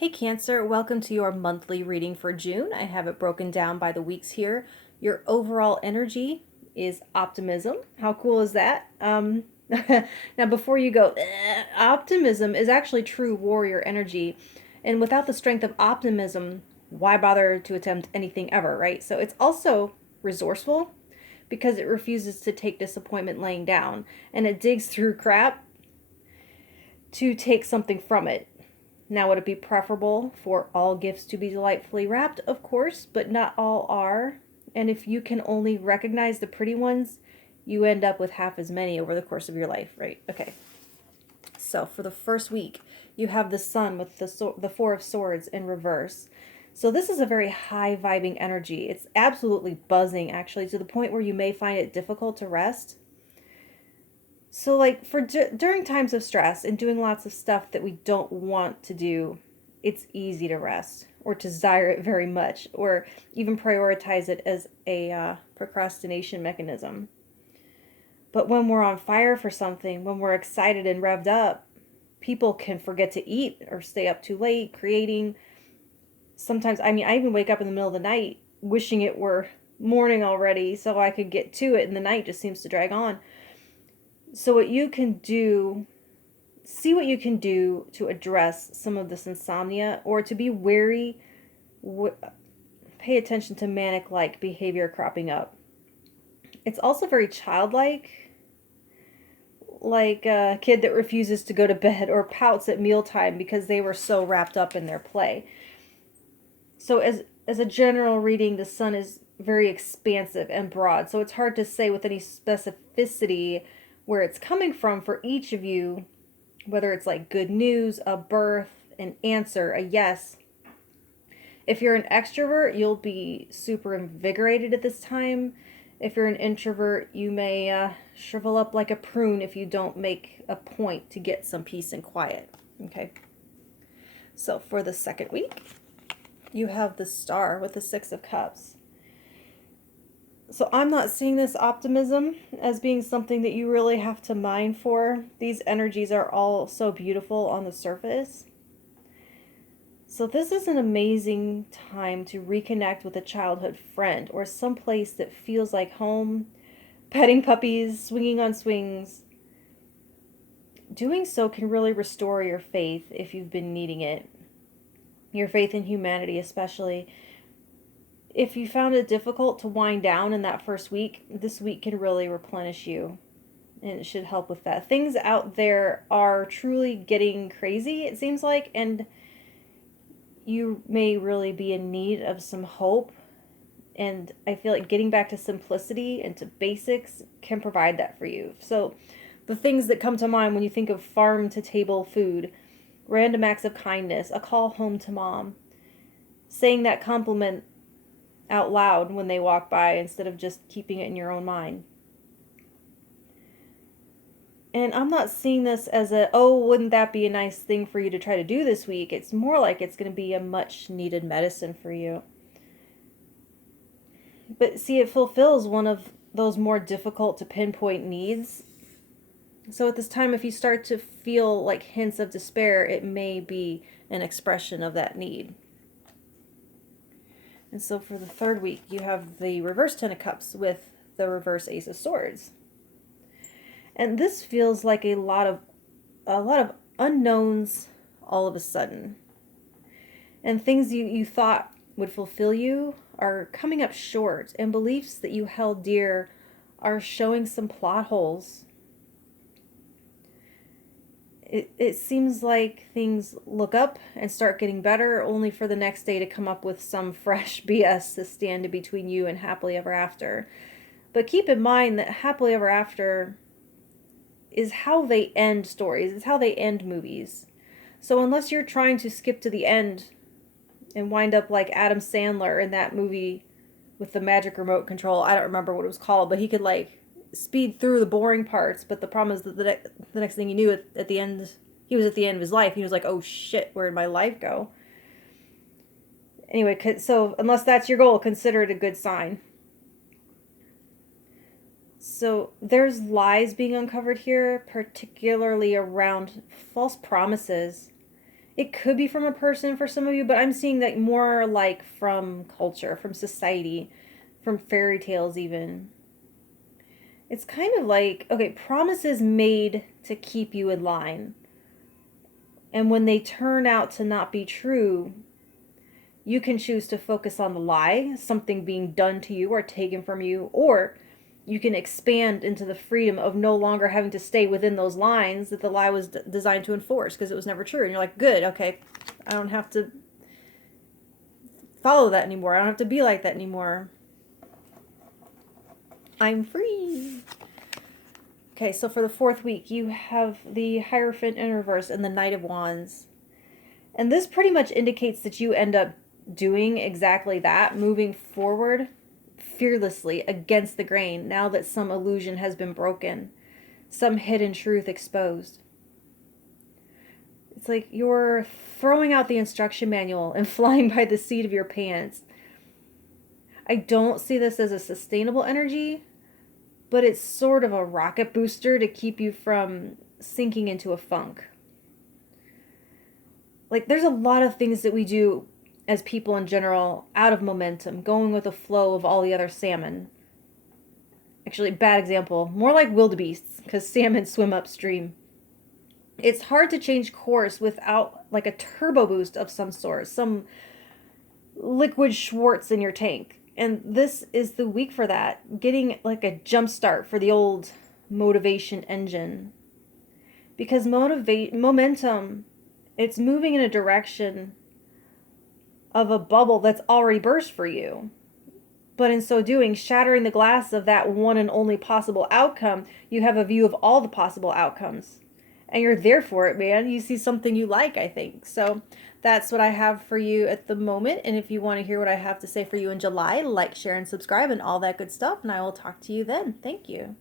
Hey Cancer, welcome to your monthly reading for June. I have it broken down by the weeks here. Your overall energy is optimism. How cool is that? Now before you go, optimism is actually true warrior energy. And without the strength of optimism, why bother to attempt anything ever, right? So it's also resourceful because it refuses to take disappointment laying down, and it digs through crap to take something from it. Now, would it be preferable for all gifts to be delightfully wrapped? Of course, but not all are. And if you can only recognize the pretty ones, you end up with half as many over the course of your life, right? Okay. So for the first week, you have the Sun with the Four of Swords in reverse. So this is a very high vibing energy. It's absolutely buzzing, actually, to the point where you may find it difficult to rest. So, like, during times of stress and doing lots of stuff that we don't want to do, it's easy to rest or to desire it very much or even prioritize it as a procrastination mechanism. But when we're on fire for something, when we're excited and revved up, people can forget to eat or stay up too late creating. Sometimes, I even wake up in the middle of the night wishing it were morning already so I could get to it, and the night just seems to drag on. So what you can do, see what you can do to address some of this insomnia or to be wary, pay attention to manic-like behavior cropping up. It's also very childlike, like a kid that refuses to go to bed or pouts at mealtime because they were so wrapped up in their play. So as a general reading, the Sun is very expansive and broad, so it's hard to say with any specificity where it's coming from for each of you, whether it's like good news, a birth, an answer, a yes. If you're an extrovert, you'll be super invigorated at this time. If you're an introvert, you may shrivel up like a prune if you don't make a point to get some peace and quiet. Okay. So for the second week, you have the Star with the Six of Cups. So I'm not seeing this optimism as being something that you really have to mine for. These energies are all so beautiful on the surface. So this is an amazing time to reconnect with a childhood friend or someplace that feels like home, petting puppies, swinging on swings. Doing so can really restore your faith if you've been needing it. Your faith in humanity especially. If you found it difficult to wind down in that first week, this week can really replenish you. And it should help with that. Things out there are truly getting crazy, it seems like, and you may really be in need of some hope. And I feel like getting back to simplicity and to basics can provide that for you. So the things that come to mind when you think of farm-to-table food, random acts of kindness, a call home to mom, saying that compliment out loud when they walk by instead of just keeping it in your own mind. And I'm not seeing this as wouldn't that be a nice thing for you to try to do this week? It's more like it's going to be a much needed medicine for you. But see, it fulfills one of those more difficult to pinpoint needs. So at this time, if you start to feel like hints of despair, it may be an expression of that need. And so for the third week, you have the reverse Ten of Cups with the reverse Ace of Swords. And this feels like a lot of unknowns all of a sudden. And things you thought would fulfill you are coming up short, and beliefs that you held dear are showing some plot holes. It seems like things look up and start getting better, only for the next day to come up with some fresh BS to stand in between you and happily ever after. But keep in mind that happily ever after is how they end stories. It's how they end movies. So unless you're trying to skip to the end and wind up like Adam Sandler in that movie with the magic remote control, I don't remember what it was called, but he could like speed through the boring parts, but the problem is that the next thing you knew at the end, he was at the end of his life. He was like, oh shit, where did my life go? Anyway, so unless that's your goal, consider it a good sign. So there's lies being uncovered here, particularly around false promises It could be from a person for some of you, but I'm seeing that more like from culture, from society, from fairy tales even. It's kind of like, okay, promises made to keep you in line. And when they turn out to not be true, you can choose to focus on the lie, something being done to you or taken from you, or you can expand into the freedom of no longer having to stay within those lines that the lie was designed to enforce because it was never true. And you're like, good, okay, I don't have to follow that anymore. I don't have to be like that anymore. I'm free. Okay, so for the 4th week, you have the Hierophant in reverse and the Knight of Wands. And this pretty much indicates that you end up doing exactly that, moving forward fearlessly against the grain now that some illusion has been broken, some hidden truth exposed. It's like you're throwing out the instruction manual and flying by the seat of your pants. I don't see this as a sustainable energy, but it's sort of a rocket booster to keep you from sinking into a funk. Like, there's a lot of things that we do as people in general out of momentum, going with the flow of all the other salmon. Actually, bad example. More like wildebeests, because salmon swim upstream. It's hard to change course without like a turbo boost of some sort, some liquid Schwartz in your tank. And this is the week for that, getting like a jump start for the old motivation engine. Because momentum, it's moving in a direction of a bubble that's already burst for you. But in so doing, shattering the glass of that one and only possible outcome, you have a view of all the possible outcomes. And you're there for it, man. You see something you like, I think. So that's what I have for you at the moment. And if you want to hear what I have to say for you in July, like, share, and subscribe and all that good stuff. And I will talk to you then. Thank you.